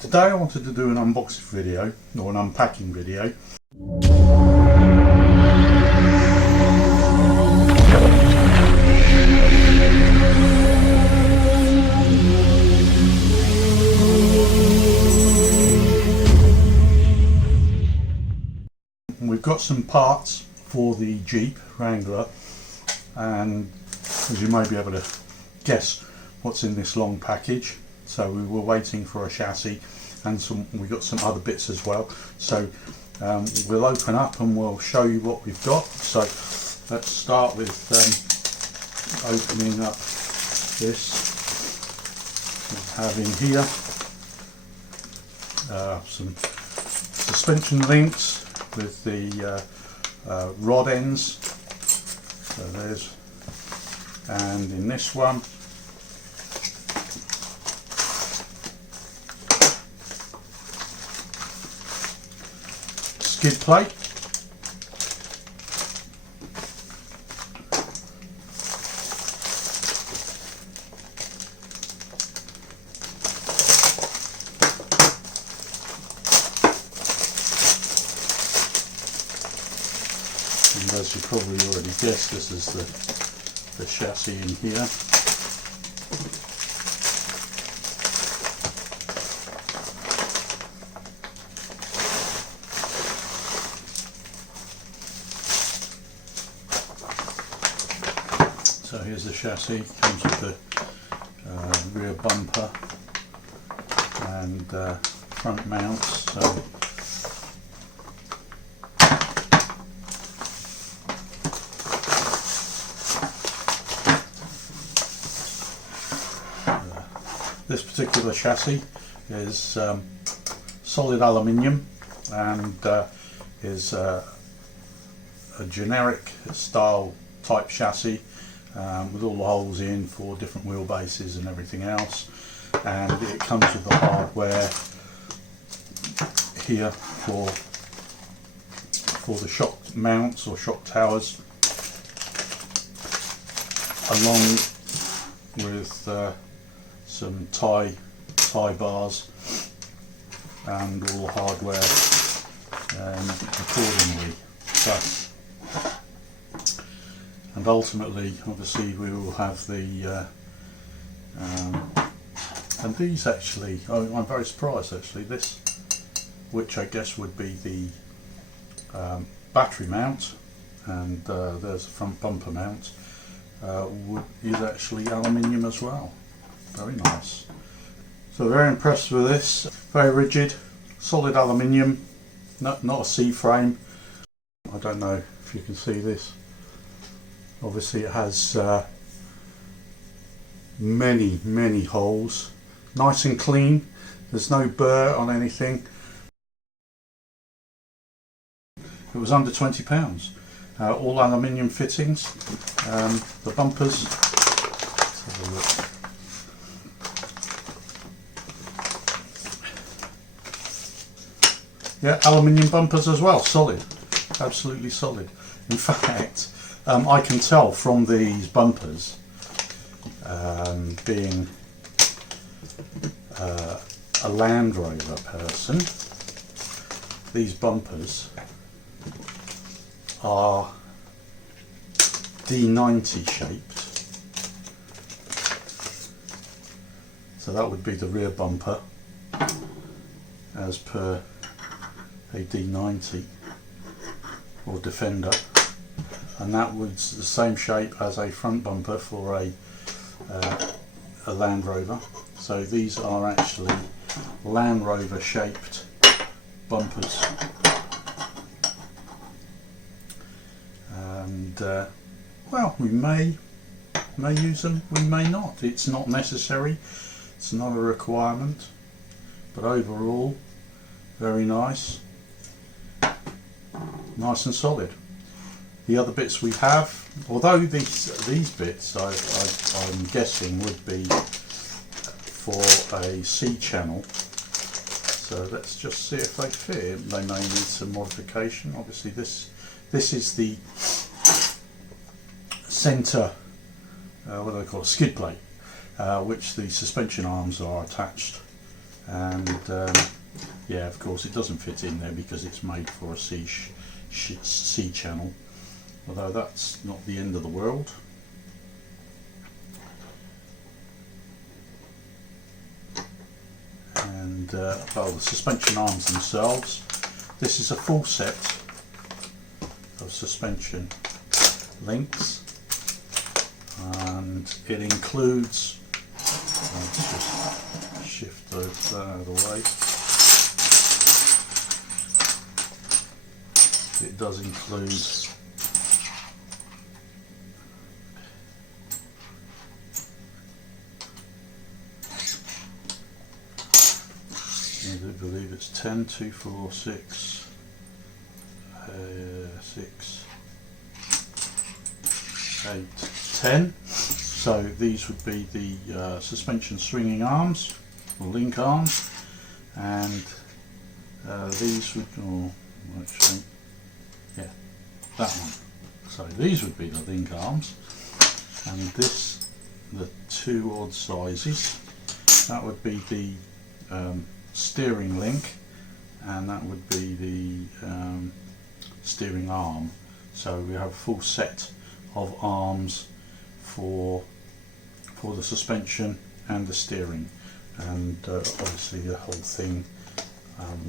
Today I wanted to do an unboxing video, or an unpacking video. We've got some parts for the Jeep Wrangler, and as you may be able to guess what's in this long package. So we were waiting for a chassis, and we got some other bits as well. So we'll open up and we'll show you what we've got. So let's start with opening up this. We have in here some suspension links with the rod ends. So there's, and in this one skid plate, and as you probably already guessed, this is the chassis in here. So here's the chassis, comes with the rear bumper and front mounts. So this particular chassis is solid aluminium and is a generic style type chassis. With all the holes in for different wheelbases and everything else, and it comes with the hardware here for the shock mounts or shock towers, along with some tie bars and all the hardware accordingly. And ultimately, obviously, we will have the and these actually, I'm very surprised actually, this, which I guess would be the battery mount, and there's a front bumper mount, is actually aluminium as well. Very nice. So very impressed with this. Very rigid, solid aluminium, not a C-frame. I don't know if you can see this. Obviously it has many holes, nice and clean, there's no burr on anything. It was under £20, all aluminium fittings. The bumpers, let's have a look. Yeah, aluminium bumpers as well, solid, absolutely solid. In fact, I can tell from these bumpers, being a Land Rover person, these bumpers are D90 shaped. So that would be the rear bumper as per a D90 or Defender. And that was the same shape as a front bumper for a Land Rover. So these are actually Land Rover shaped bumpers, and well, we may use them, we may not. It's not necessary, it's not a requirement, but overall very nice and solid. The other bits we have, although these bits I'm guessing would be for a C channel, so let's just see if they fit. They may need some modification. Obviously this is the centre, what do they call it, skid plate, which the suspension arms are attached and yeah, of course it doesn't fit in there because it's made for a C channel, although that's not the end of the world. And well, the suspension arms themselves, this is a full set of suspension links, and it includes, let's just shift those out of the way, it does include I do believe it's 10, 2, 4, 6, 6, 8, 10. So these would be the suspension swinging arms, or link arms, and these would, oh, actually, yeah, that one. So these would be the link arms, and this, the two odd sizes, that would be the steering link, and that would be the steering arm. So we have a full set of arms for the suspension and the steering, and obviously the whole thing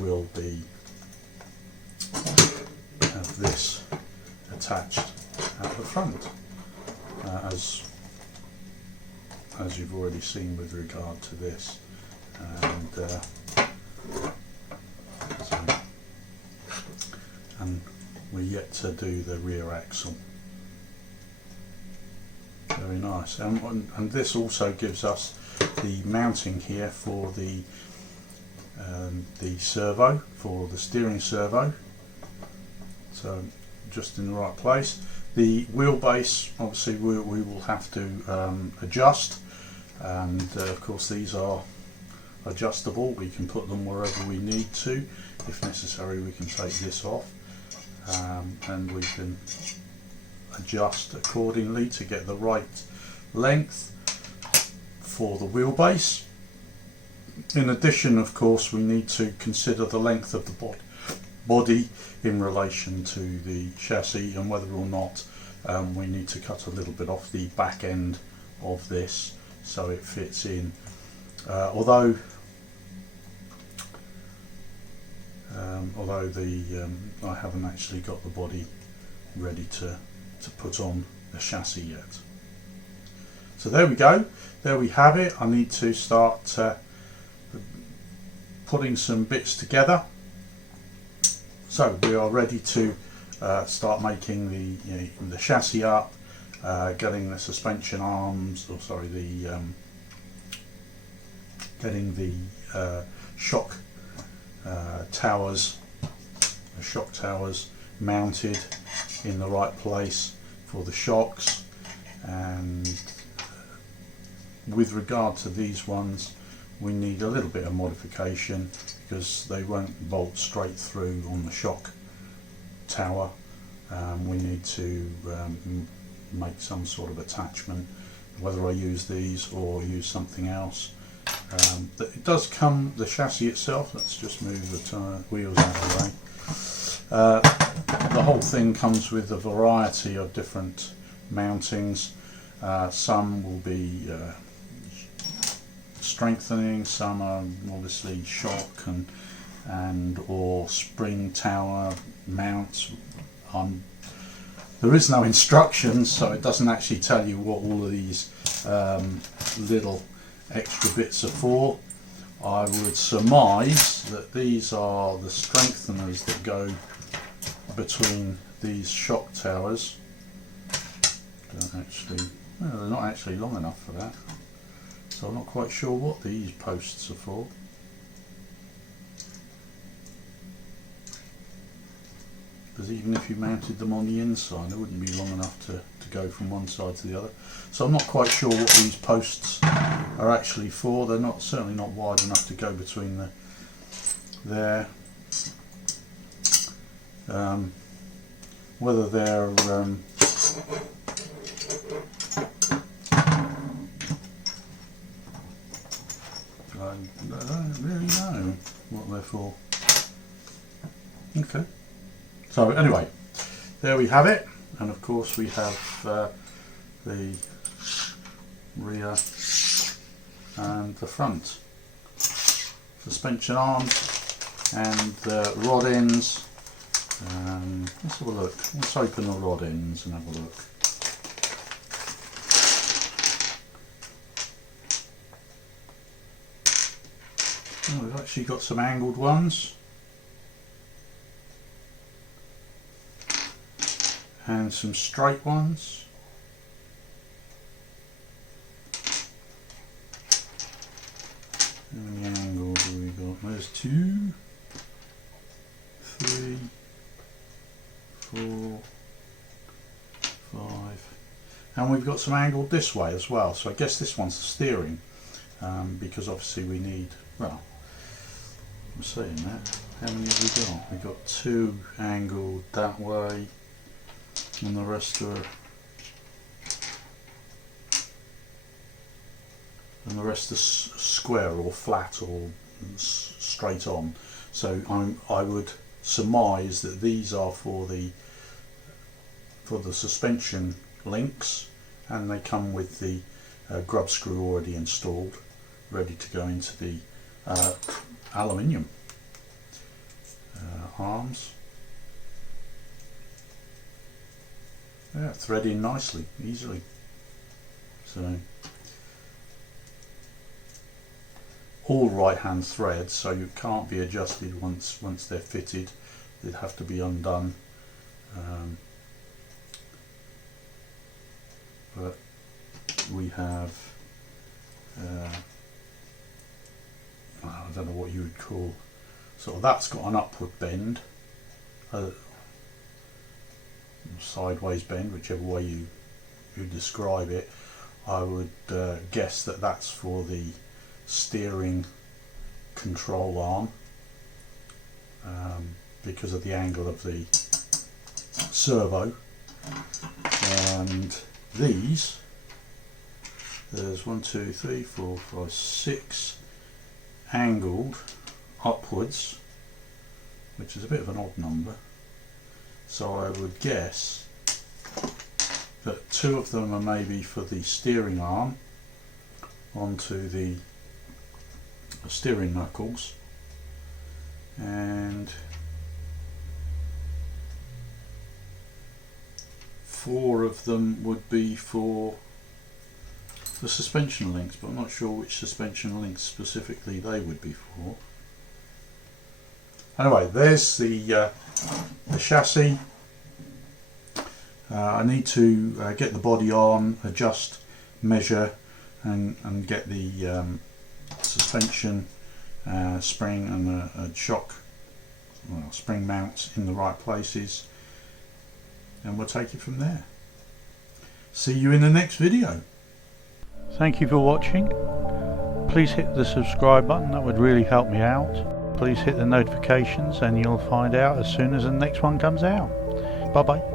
will be have this attached at the front, as you've already seen with regard to this, and we're yet to do the rear axle. Very nice, and this also gives us the mounting here for the servo, for the steering servo, so just in the right place. The wheelbase, obviously we will have to adjust, and of course these are adjustable. We can put them wherever we need to. If necessary, we can take this off, and we can adjust accordingly to get the right length for the wheelbase. In addition, of course, we need to consider the length of the body in relation to the chassis, and whether or not we need to cut a little bit off the back end of this so it fits in. Although I haven't actually got the body ready to put on the chassis yet. So there we go, there we have it. I need to start putting some bits together. So we are ready to start making the chassis up, getting the suspension arms, or sorry, getting the shock towers, mounted in the right place for the shocks. And with regard to these ones, we need a little bit of modification because they won't bolt straight through on the shock tower. We need to make some sort of attachment, whether I use these or use something else. It does come, the chassis itself, let's just move the wheels out of the way. The whole thing comes with a variety of different mountings. Some will be strengthening, some are obviously shock and or spring tower mounts. There is no instructions, so it doesn't actually tell you what all of these little extra bits are for. I would surmise that these are the strengtheners that go between these shock towers. They're not actually long enough for that, so I'm not quite sure what these posts are for. Because even if you mounted them on the inside, they wouldn't be long enough to go from one side to the other. So I'm not quite sure what these posts are actually for. They're certainly not wide enough to go between there. Whether they're I don't really know what they're for. Okay. So anyway, there we have it, and of course we have the rear and the front suspension arms and the rod ends. Let's have a look. Let's open the rod ends and have a look. Oh, we've actually got some angled ones and some straight ones. How many angles have we got? There's 2, 3, 4, 5, and we've got some angled this way as well. So I guess this one's the steering, because obviously we need, well, I'm saying that. How many have we got? We've got 2 angled that way, and the rest are square or flat or straight on. So I would surmise that these are for the suspension links, and they come with the grub screw already installed, ready to go into the aluminium arms. Yeah, thread in nicely, easily. So all right hand threads, so you can't be adjusted once they're fitted. They'd have to be undone. But we have I don't know what you would call, so that's got an upward bend, sideways bend, whichever way you describe it. I would guess that that's for the steering control arm, because of the angle of the servo. And these, there's 1, 2, 3, 4, 5, 6 angled upwards, which is a bit of an odd number. So I would guess that 2 of them are maybe for the steering arm onto the steering knuckles, and 4 of them would be for the suspension links, but I'm not sure which suspension links specifically they would be for. Anyway, there's the chassis. I need to get the body on, adjust, measure, and get the suspension spring and a shock, well, spring mounts in the right places, and we'll take it from there. See you in the next video. Thank you for watching. Please hit the subscribe button, that would really help me out. Please hit the notifications and you'll find out as soon as the next one comes out. Bye bye.